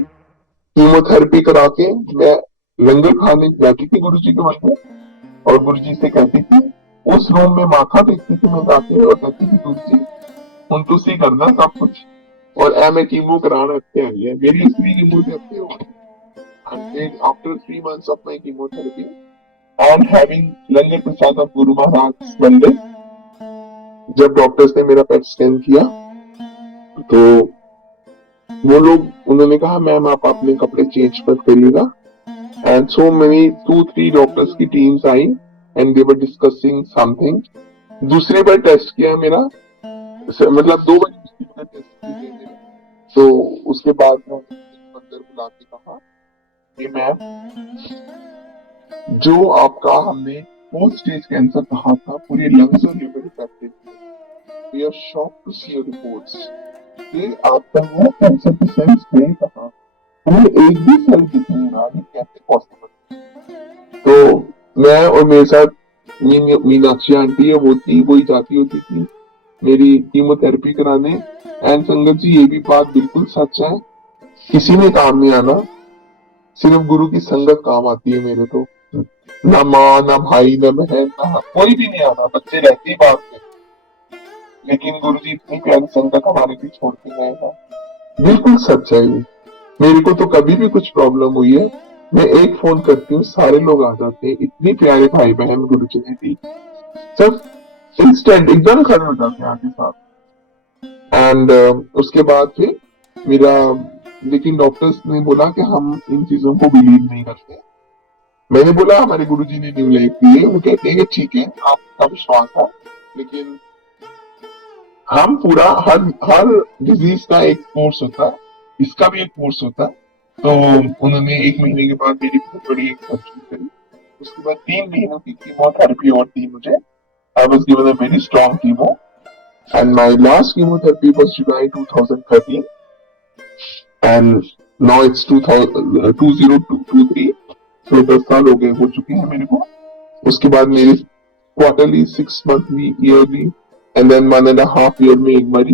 कीमोथेरेपी करा के मैं लंगर खाने जाती थी गुरु जी के मंदिर, और गुरु जी से कहती थी, उस रूम में माथा टेकती थी मैं जाके, और कहती थी गुरु जी हम तुसी करना सब कुछ, और ए मैं कीमो कराना हत्या आई है मेरी, इसलिए कीमोथेरेपी हो गई। And after 3 months of my chemotherapy and having langar Prasad of Guru Maharaj मंदिर, जब डॉक्टर्स ने मेरा पेट स्कैन किया तो वो लोग, उन्होंने कहा मैम आप अपने कपड़े चेंज मत करिएगा। एंड सो मेनी 2-3 डॉक्टर्स की teams I, and they were discussing something. दूसरी बार टेस्ट किया मेरा, मतलब 2 बार टेस्ट किया मेरा। तो उसके बाद में अंदर बुला के कहा कि मैम, जो आपका हमने फोर्थ स्टेज कैंसर कहा था, पूरे लंग्स और लिवर इफेक्टेड थे। We are shocked to see your reports. कि आपका वो कैंसर की सेल्स थे कहा, हमें एक भी सेल दिख नहीं रहा, ये कैसे पॉसिबल। तो मैं और मेरे साथ मीनाक्षी आंटी है, वो थी, वही जाती होती थी मेरी कीमोथेरेपी कराने। एंड संगत जी, ये भी बात बिल्कुल सच है, किसी ने काम नहीं आना, सिर्फ गुरु की संगत काम आती है मेरे। तो ना माँ, ना भाई, ना बहन, ना कोई भी नहीं आना, बच्चे रहते ही बात में, लेकिन गुरु जी इतनी प्यारी संगत हमारे लिए छोड़ के गए हैं। बिल्कुल सच है ये। मेरे को तो कभी भी कुछ प्रॉब्लम हुई है, मैं एक फोन करती हूँ, सारे लोग आ जाते हैं। इतनी प्यारे भाई बहन गुरु जी ने दी, सब इंस्टेंट एकदम खड़े हो जाते हैं आपके साथ। एंड उसके बाद फिर मेरा, लेकिन डॉक्टर्स ने बोला कि हम इन चीजों को बिलीव नहीं करते। मैंने बोला हमारे गुरुजी ने न्यू लाइफ दी है, वो कहते हैं कि ठीक है, आपका विश्वास है, लेकिन हम पूरा हर डिजीज का एक कोर्स होता है, इसका भी एक कोर्स होता है। तो उन्होंने 1 महीने के बाद मेरी बहुत बड़ी एक सर्जरी करी। उसके बाद 3 महीनों की कीमोथेरेपी और दी मुझे। I was given a very strong chemo and my last chemotherapy was July 2013 and now it's 2023। तो 10 साल हो गए, हो चुके हैं मेरे को। उसके बाद मेरे quarterly, 6 monthly, yearly and then 1.5 year में एक बारी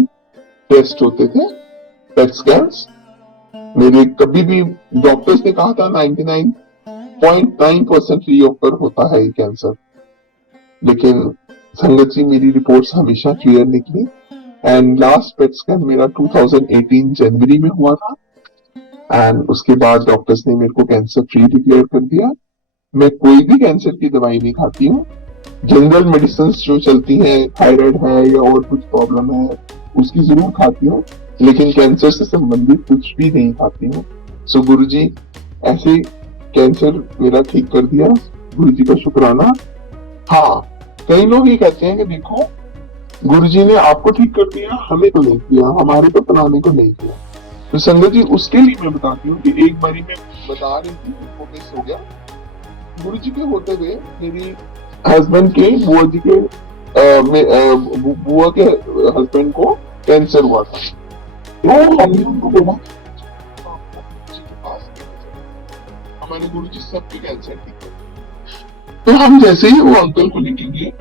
टेस्ट होते थे, पेट स्कैन्स। मेरे कभी भी डॉक्टर्स ने कहा था 99.9% फ्री ऑफ कर होता है ये कैंसर, लेकिन संगत जी मेरी रिपोर्ट्स हमेशा क्लियर निकली। एंड लास्ट पेट स्कैन मेरा 2018 जनवरी में हुआ था एंड उसके बाद डॉक्टर्स ने मेरे को कैंसर फ्री डिक्लेयर कर दिया। मैं कोई भी कैंसर की दवाई नहीं खाती हूँ। जनरल मेडिसिन जो चलती हैं, थायराइड है या और कुछ प्रॉब्लम है, उसकी जरूर खाती हूँ, लेकिन कैंसर से संबंधित कुछ भी नहीं खाती हूँ। सो गुरुजी ऐसे कैंसर मेरा ठीक कर दिया, गुरुजी का शुक्राना। हाँ, कई लोग ये कहते हैं कि देखो गुरुजी ने आपको ठीक कर दिया, हमें तो नहीं किया, हमारे तो फलाने को नहीं किया। तो संगत जी उसके लिए मैं बताती हूँ कि एक बारी मैं बता रही थी, मिस हो गया। गुरुजी के होते हुए मेरी हस्बैंड के बुआ जी के बुआ के हस्बैंड को कैंसर हुआ था। तो हमने उनको बोला हमारे गुरुजी सबके कैंसर ठीक है। तो हम जैसे ही वो अंकल को लेके गए,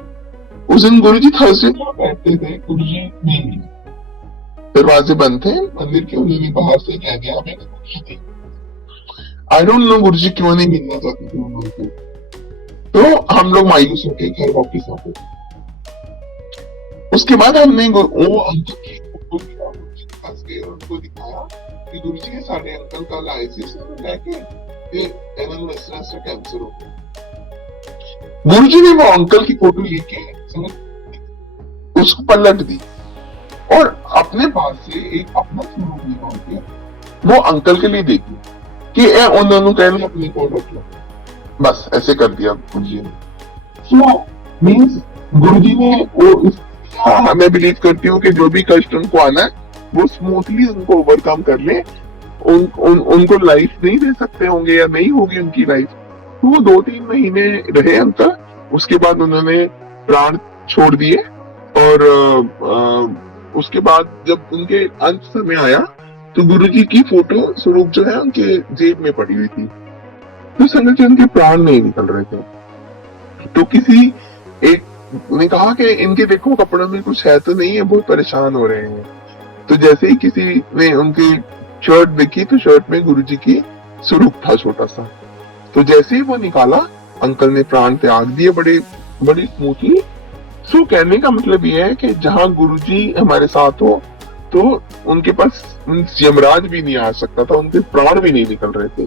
उस दिन गुरुजी थर्सडे को बैठते थे, गुरुजी नहीं मिले, दरवाजे बंद थे मंदिर के। उन्होंने बाहर से कह दिया हमें गुरुजी नहीं। आई डोंट नो गुरुजी क्यों नहीं मिलना चाहते थे उन लोगों को। तो हम लोग मायूस होके घर वापिस आ गए। उसके बाद हमने वो अंकल की फोटो लिया, गुरुजी के पास गए और उनको दिखाया कि गुरुजी के सारे अंकल का लाइसिस लेके कैंसर हो गया। गुरुजी ने वो अंकल की फोटो लेके उसको पलट दी और अपने पास से एक अपना स्वरूप निकाल के वो अंकल के लिए दे दी कि उन्होंने कहना अपने को रख लो, बस ऐसे कर दिया गुरुजी ने। सो मींस गुरुजी ने वो मैं बिलीव करती हूँ कि जो भी कष्ट उनको आना है वो स्मूथली उनको ओवरकम कर ले। उनको लाइफ नहीं दे सकते होंगे या नहीं होगी उनकी लाइफ, तो वो 2-3 महीने रहे अंकल। उसके बाद उन्होंने प्राण छोड़ दिए और उसके बाद जब उनके अंत समय आया तो गुरुजी की फोटो स्वरूप जो है उनके जेब में पड़ी हुई थी। तो संगत जी उनके प्राण नहीं निकल रहे थे। तो किसी एक ने कहा कि इनके देखो कपड़ों में कुछ है तो नहीं है, बहुत परेशान हो रहे हैं। तो जैसे ही किसी ने उनकी शर्ट देखी तो शर्ट में गुरुजी की स्वरूप था छोटा सा। तो जैसे ही वो निकाला अंकल ने प्राण त्याग दिए बड़े स्मूथली। सो कहने का मतलब ये है कि जहां गुरुजी हमारे साथ हो तो उनके पास यमराज भी नहीं आ सकता था, उनके प्राण भी नहीं निकल रहे थे।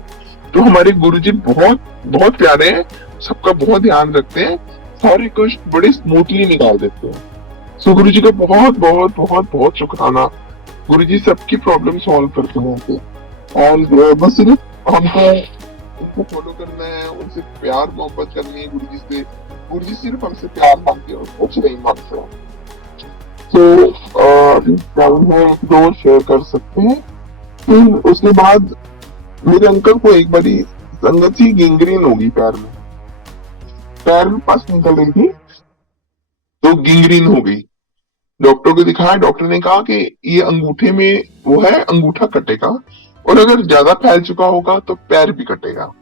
तो हमारे गुरुजी बहुत प्यारे हैं, सबका बहुत ध्यान रखते हैं, सारे कष्ट बड़े स्मूथली निकाल देते हैं। सो गुरुजी का बहुत शुक्राना। गुरुजी सबकी प्रॉब्लम सॉल्व करते हैं और बस सिर्फ हमको उनको फॉलो करना है, उनसे प्यार मोहब्बत करनी है गुरुजी से, गुरुजी सिर्फ हमसे प्यार मांगते हो, कुछ नहीं मांगते हो। तो टाइम है, एक दो शेयर कर सकते हैं। फिर उसके बाद मेरे अंकल को एक बारी संगत ही गिंग्रीन होगी पैर में, पैर में पस निकल रही थी, तो गिंग्रीन हो गई। डॉक्टर को दिखाया, डॉक्टर ने कहा कि ये अंगूठे में वो है, अंगूठा कटेगा, और अगर ज्यादा फैल चुका होगा तो पैर भी कटेगा।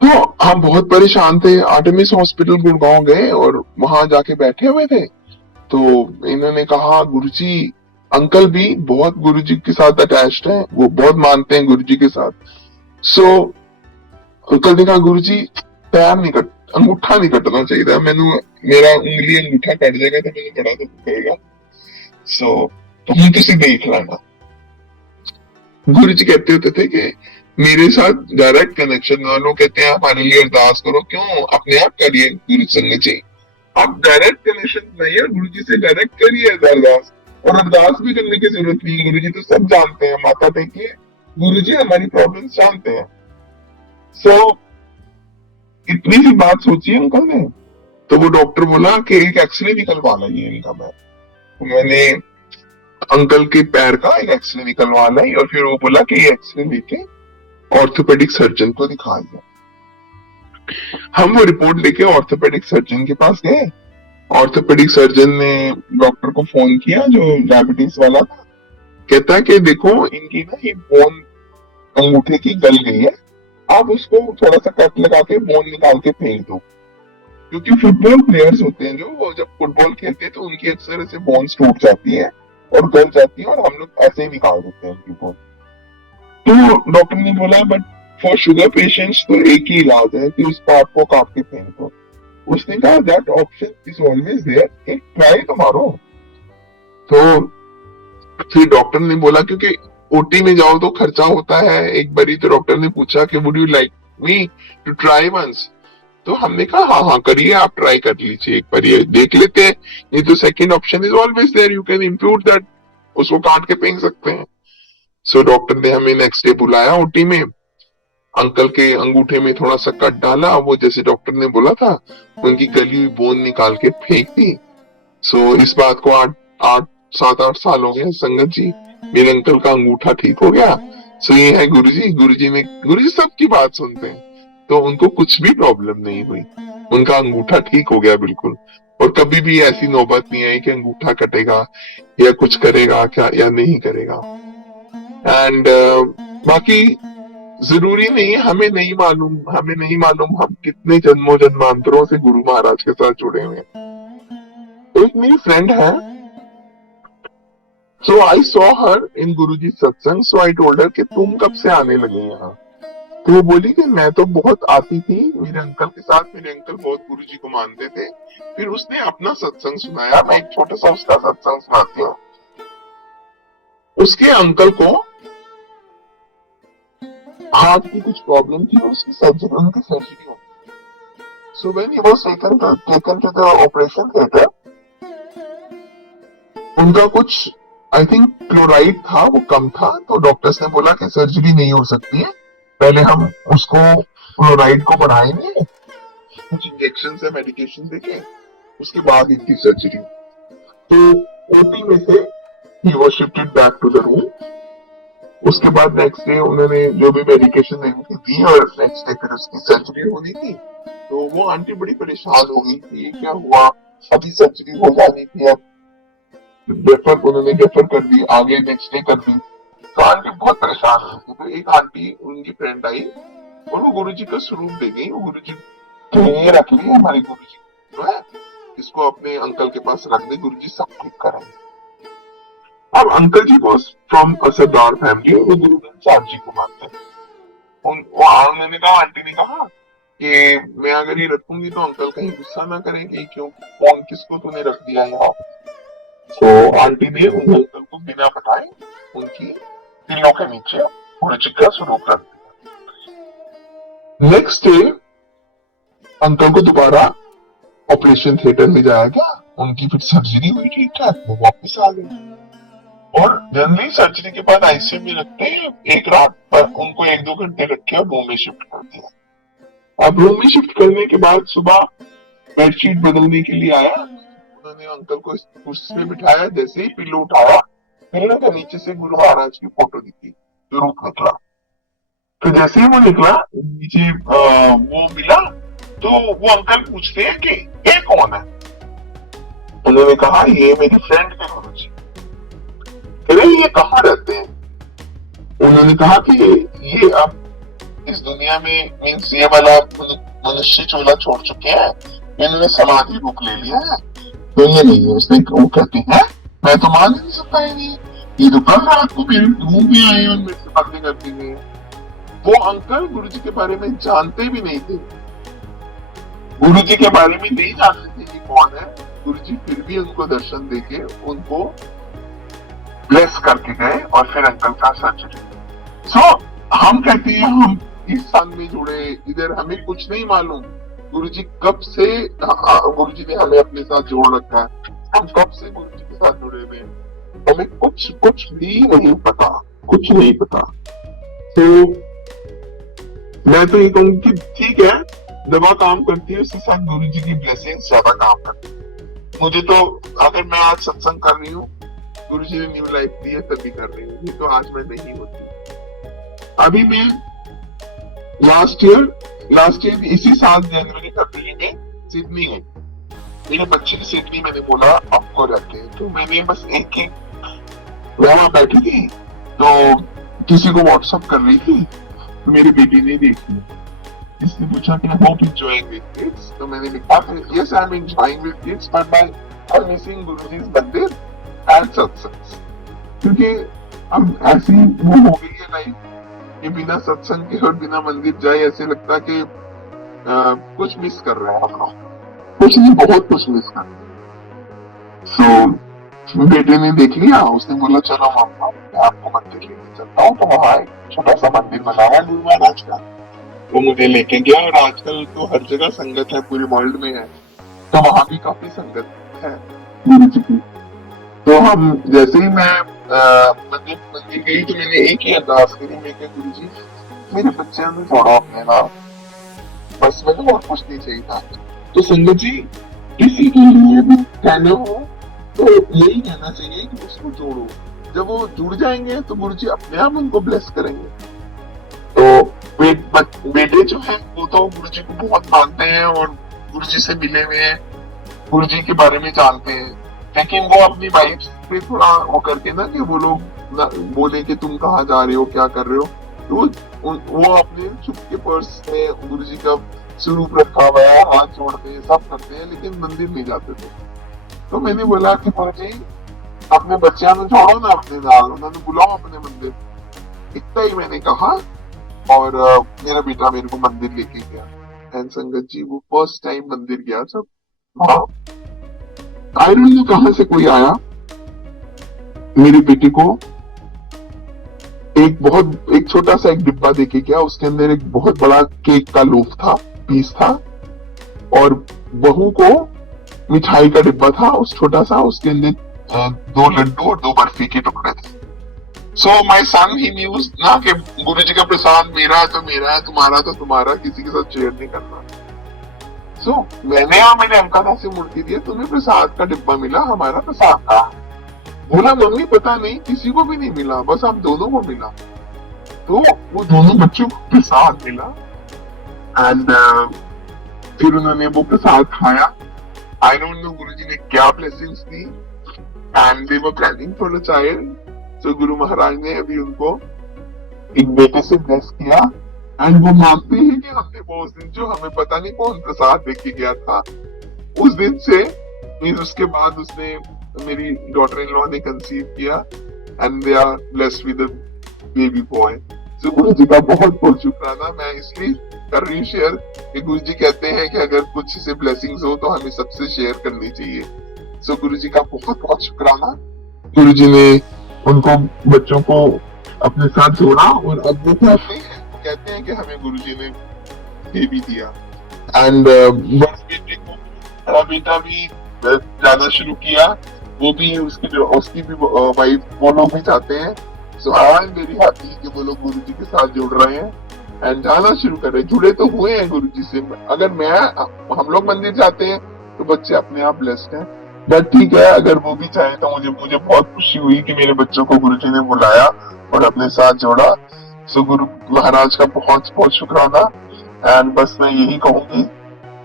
तो हम बहुत परेशान थे, आर्टेमिस हॉस्पिटल गुड़गांव गए और वहां जाके बैठे हुए थे। तो इन्होंने कहा गुरुजी, अंकल भी बहुत गुरुजी के साथ अटैच्ड है, वो बहुत मानते हैं गुरुजी के साथ। सो अंकल ने कहा गुरुजी पैर नहीं कट, अंगूठा नहीं कटना चाहिए, मैंने मेरा उंगली अंगूठा कट जाएगा तो मैंने बड़ा दुख होगा। सो तुम तुझे देख लेना। गुरुजी कहते होते थे कि मेरे साथ डायरेक्ट कनेक्शन, लोग कहते हैं हमारे लिए अरदास करो, क्यों अपने आप करिए गुरु संगत जी, आप डायरेक्ट कनेक्शन बनाइए गुरु जी से, डायरेक्ट करिए अरदास। और अरदास भी करने की जरूरत नहीं है, गुरु जी तो सब जानते हैं, माता टेकिए, गुरु जी हमारी प्रॉब्लम जानते हैं। सो इतनी सी बात सोची अंकल ने, तो वो डॉक्टर बोला कि एक एक्सरे निकलवा लाइए इनका। मैंने अंकल के पैर का एक एक्सरे निकलवा लाई, और फिर वो बोला कि ये एक्सरे लेके ऑर्थोपेडिक सर्जन को दिखा दिया। हम वो रिपोर्ट लेके ऑर्थोपेडिक सर्जन के पास गए। ऑर्थोपेडिक सर्जन ने डॉक्टर को फोन किया जो डायबिटीज वाला था, कहता है कि देखो इनकी ना ये बोन अंगूठे की गल गई है, आप उसको थोड़ा सा कट लगा के बोन निकाल के फेंक दो। क्योंकि फुटबॉल प्लेयर्स होते हैं जो, वो जब फुटबॉल खेलते हैं तो उनकी अक्सर ऐसे बोन्स टूट जाती है और गल जाती है, और हम लोग ऐसे ही निकाल देते हैं उनकी बोन। तो डॉक्टर ने बोला बट फॉर शुगर पेशेंट्स तो एक ही इलाज है कि उस पार्ट को काट के फेंक दो। उसने कहा that option is always there, एक ट्राई तो मारो। तो फिर डॉक्टर ने बोला, क्योंकि ओटी में जाओ तो खर्चा होता है एक बारी, तो डॉक्टर ने पूछा कि would you like me to try once. तो हमने कहा हाँ हाँ करिए, आप ट्राई कर लीजिए एक बार, ये देख लेते हैं, ये तो second option is always there, you can improve that, उसको काट के फेंक सकते हैं। सो डॉक्टर ने हमें नेक्स्ट डे बुलाया ओटी में, अंकल के अंगूठे में थोड़ा सा कट डाला, वो जैसे डॉक्टर ने बोला था उनकी गली हुई बोन निकाल के फेंक दी। सो इस बात को 7-8 साल हो गए संगत जी, मेरे अंकल का अंगूठा ठीक हो गया। सो ये है गुरुजी, गुरुजी सबकी बात सुनते हैं, तो उनको कुछ भी प्रॉब्लम नहीं हुई, उनका अंगूठा ठीक हो गया बिल्कुल। और कभी भी ऐसी नौबत नहीं आई कि अंगूठा कटेगा या कुछ करेगा क्या या नहीं करेगा। एंड बाकी जरूरी नहीं, हमें नहीं मालूम हम कितने जन्मों जन्मांतरों से गुरु महाराज के साथ जुड़े हुए हैं। एक मेरी फ्रेंड है, सो आई सॉ हर इन गुरुजी सत्संग, सो आई टोल्ड हर कि तुम कब से आने लगे यहाँ। तो वो बोली कि मैं तो बहुत आती थी मेरे अंकल के साथ, मेरे अंकल बहुत गुरुजी को मानते थे। फिर उसने अपना सत्संग सुनाया, मैं एक छोटा सा उसका सत्संग सुनाती हूँ। उसके अंकल को हार्ट की कुछ प्रॉब्लम थी, उसकी सर्जरी, उनकी सर्जरी हो। So when he was taken to the operation theater, उनका कुछ आई थिंक क्लोराइड था, वो कम था, तो डॉक्टर्स ने बोला कि सर्जरी नहीं हो सकती है, पहले हम उसको क्लोराइड को बढ़ाएंगे कुछ इंजेक्शन से मेडिकेशन देके, उसके बाद इनकी सर्जरी। तो ओटी में से ही was shifted back to the room. उसके बाद नेक्स्ट डे उन्होंने जो भी मेडिकेशन देनी थी दी, और नेक्स्ट डे फिर उसकी सर्जरी होनी थी। तो वो आंटी बड़ी परेशान हो गई कि ये क्या हुआ, अभी सर्जरी हो जानी थी, अब उन्होंने डेफर कर दी, आगे नेक्स्ट डे कर दी। तो आंटी बहुत परेशान हुई थी। तो एक आंटी उनकी फ्रेंड आई और वो गुरुजी का स्वरूप दे गई, वो गुरुजी तो ये रख ली हमारी गुरुजी जो है, इसको अपने अंकल के पास रख दे, गुरुजी सब ठीक करेंगे। अब uncle ji was from a Sardar family, वो गुरु ग्रंथ साहब जी को मानते हैं। उन्होंने कहा, आंटी ने कहा कि मैं अगर ये रखूंगी तो अंकल कहीं गुस्सा ना करेंगे, क्यों कौन किसको तूने रख दिया यहाँ। तो आंटी ने उन अंकल को बिना बताए उनकी पिल्लों के नीचे गुरुजी का स्वरूप रख दिया। नेक्स्ट डे अंकल को दोबारा ऑपरेशन थिएटर में जाया गया, उनकी फिर सर्जरी हुई ठीक ठाक, वो वापस आ गए। और जनरली सर्जरी के बाद आईसीयू में रखते हैं एक रात, पर उनको 1-2 घंटे रखे और रूम में शिफ्ट कर दिया। अब रूम में शिफ्ट करने के बाद सुबह बेडशीट बदलने के लिए आया, उन्होंने अंकल को कुर्सी पे बिठाया, जैसे ही पिल्लो उठाया, पिल्लो के नीचे से गुरु महाराज की फोटो दिखी, जो रूप निकला। तो जैसे ही वो निकला नीचे वो मिला, तो वो अंकल पूछते हैं कि ये कौन है। उन्होंने कहा ये मेरी फ्रेंड के गुरु जी। कह रहे ये कहाँ रहते हैं। उन्होंने कहा कि ये अब इस दुनिया में मीन्स ये वाला मनुष्य चोला छोड़ चुके हैं, इन्होंने समाधि बुक ले लिया है, तो ये नहीं है। उसने वो कहते हैं मैं तो मान नहीं सकता है, नहीं ये तो कल रात को मेरे रूम में आए और मेरे से बातें करते हुए। वो अंकल गुरुजी के बारे में जानते भी नहीं थे, गुरुजी के बारे में नहीं जानते थे कि कौन है। गुरुजी फिर भी उनको दर्शन देके उनको ब्लेस करके गए और फिर अंकल का सर्जरी। सो हम कहते हैं हम इस संघ में जुड़े, इधर हमें कुछ नहीं मालूम गुरुजी कब से गुरुजी ने हमें अपने साथ जोड़ रखा है, हम कब से गुरुजी के साथ जुड़े हुए हैं, हमें कुछ भी नहीं पता, कुछ नहीं पता। तो मैं तो ये कहूँ कि ठीक है दवा काम करती है, उसके साथ गुरुजी की ब्लेसिंग्स ज्यादा काम करती है। मुझे तो अगर मैं आज सत्संग कर रही हूँ, गुरुजी ने न्यू लाइफ दी है तभी कर रही हूँ, ये तो आज मैं नहीं होती। अभी मैं लास्ट ईयर इसी साल जनवरी फरवरी में सिडनी गई, मेरे बच्चे की सिडनी मैंने बोला आपको रहते हैं, तो मैंने बस एक वहां बैठी थी तो किसी को व्हाट्सएप कर रही थी, तो मेरी बेटी ने देखी, इसने पूछा कि होप एंजॉयिंग विद किड्स, तो मैंने लिखा yes I am enjoying with kids but I am missing Guruji's मंदिर एंड सत्संग, क्योंकि अब ऐसी वो हो गई है लाइफ कि बिना सत्संग के और बिना मंदिर जाए ऐसे लगता कि कुछ मिस कर रहे हैं हम लोग, कुछ नहीं बहुत कुछ मिस कर रहे हैं। सो बेटे ने देख लिया, उसने बोला चलो मम्मा मैं आपको मंदिर लेके चलता हूँ, तो वहाँ एक छोटा सा मंदिर बना हुआ गुरु महाराज का, वो मुझे लेके गया। और आजकल तो हर जगह संगत है, पूरे वर्ल्ड में है, तो वहाँ भी काफी संगत है गुरु जी की। तो हम जैसे ही मैं मंदिर गई तो मैंने एक ही अरदास करी, मैं क्या गुरु जी मेरे बच्चे ने छोड़ो अपने नाम, बस मैंने और कुछ नहीं चाहिए था। तो संगत जी किसी के लिए भी कहना हो तो यही कहना चाहिए कि उसको जोड़ो, जब वो जुड़ जाएंगे तो गुरु जी अपने आप उनको ब्लेस करेंगे। तो बेटे जो है वो तो गुरु जी को बहुत मानते हैं और गुरु जी से मिले हुए हैं, गुरु जी के बारे में जानते हैं, लेकिन वो अपनी वाइफ पे थोड़ा वो करके ना कि वो लोग बोले कि तुम कहाँ जा रहे हो क्या कर रहे हो, तो वो अपने चुप के पर्स में गुरु जी का स्वरूप रखा हुआ है, हाथ जोड़ते हैं सब करते हैं, लेकिन मंदिर नहीं जाते थे। तो मैंने बोला कि गुरु जी अपने बच्चों को छोड़ो ना अपने नाल, उन्होंने बुलाओ अपने मंदिर, इतना ही मैंने कहा और मेरा बेटा मेरे को मंदिर लेके गया। एंड संगत जी वो फर्स्ट टाइम मंदिर गया जब आई डोंट नो कहां से कोई आया, मेरे बेटे को एक छोटा सा एक डिब्बा देके गया, उसके अंदर एक बहुत बड़ा केक का लोफ था, पीस था, और बहू को मिठाई का डिब्बा था उस छोटा सा, उसके अंदर 2 लड्डू और 2 बर्फी के टुकड़े थे। So my son he news ना कि गुरु जी का प्रसाद मेरा है तो मेरा है, तुम्हारा तो तुम्हारा, किसी के साथ शेयर नहीं करना। सो मैंने अंकल ऐसे मुड़ के दिया, तुम्हें प्रसाद का डिब्बा मिला, हमारा प्रसाद का। बोला मम्मी पता नहीं किसी को भी नहीं मिला, बस आप दोनों को मिला। तो वो दोनों बच्चों को प्रसाद मिला एंड फिर उन्होंने वो प्रसाद खाया। आई डोंट नो गुरुजी ने क्या blessings the and they were planning for a child. तो गुरु महाराज ने अभी उनको एक बेटे से ब्लेस किया एंड वो मानते हैं कि हमने वो उस दिन जो हमें पता नहीं कौन प्रसाद देके गया था, उस दिन से उसके बाद उसने मेरी डॉटर इन लॉ ने कंसीव किया and they are blessed with a baby boy. So Guru ji का बहुत बहुत शुक्राना मैं इसलिए कर रही हूँ शेयर कि गुरु जी कहते हैं कि अगर कुछ से ब्लेसिंग्स हो तो हमें सबसे शेयर करनी चाहिए। सो गुरु जी का बहुत बहुत शुक्राना, गुरु जी ने उनको बच्चों को अपने साथ जोड़ा और अब वो कहते हैं कि हमें गुरु जी ने बेबी दिया। एंड बस बेटे को मेरा बेटा भी जाना शुरू किया, वो भी उसकी भी वाइफ वो लोग भी चाहते हैं। सो आई एम वेरी हैप्पी कि वो लोग गुरु जी के साथ जुड़ रहे हैं एंड जाना शुरू करें। जुड़े तो हुए हैं गुरु जी से। अगर हम लोग मंदिर जाते हैं तो बच्चे अपने आप ब्लेस्ड हैं। बट ठीक है, अगर वो भी चाहे तो मुझे मुझे बहुत खुशी हुई कि मेरे बच्चों को गुरु जी ने बुलाया और अपने साथ जोड़ा। सो गुरु महाराज का बहुत बहुत शुक्राना। एंड बस मैं यही कहूंगी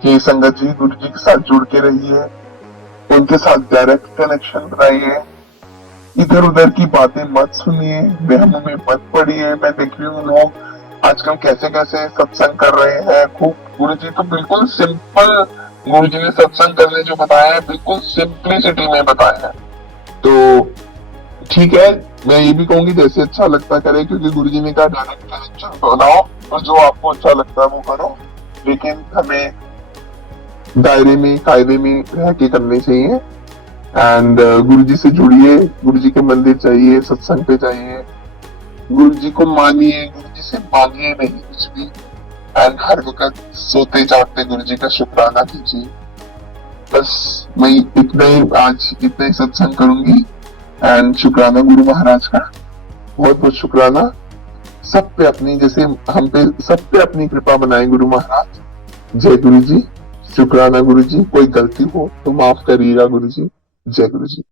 कि संगत जी गुरु जी के साथ जुड़ के रहिए, उनके साथ डायरेक्ट कनेक्शन बनाइए, इधर उधर की बातें मत सुनिए, वहम में मत पड़िए। मैं देख रही हूँ लोग आजकल कैसे कैसे सत्संग कर रहे हैं। खूब गुरु जी तो बिल्कुल सिंपल, गुरु जी ने सत्संग करने जो बताया है बिल्कुल सिंपलिसिटी में बताया है। तो ठीक है, मैं ये भी कहूंगी जैसे अच्छा लगता करे, क्योंकि गुरु जी ने कहा डायरेक्ट कनेक्शन बनाओ और जो आपको अच्छा लगता है वो करो, लेकिन हमें दायरे में कायदे में रह के करने चाहिए। एंड गुरु जी से जुड़िए, गुरु जी के मंदिर जाइए, सत्संग पे जाइए, गुरु जी को मानिए, गुरु जी से मांगिए नहीं कुछ भी। एंड हर वक्त सोते जागते गुरु जी का शुक्राना कीजिए। बस मैं इतना ही आज इतना ही सत्संग करूंगी। एंड शुक्राना गुरु महाराज का, बहुत बहुत शुक्राना। सब पे अपनी, जैसे हम पे सब पे अपनी कृपा बनाए गुरु महाराज। जय गुरु जी। शुक्राना गुरु जी। कोई गलती हो तो माफ करिएगा गुरु जी। जय गुरु जी।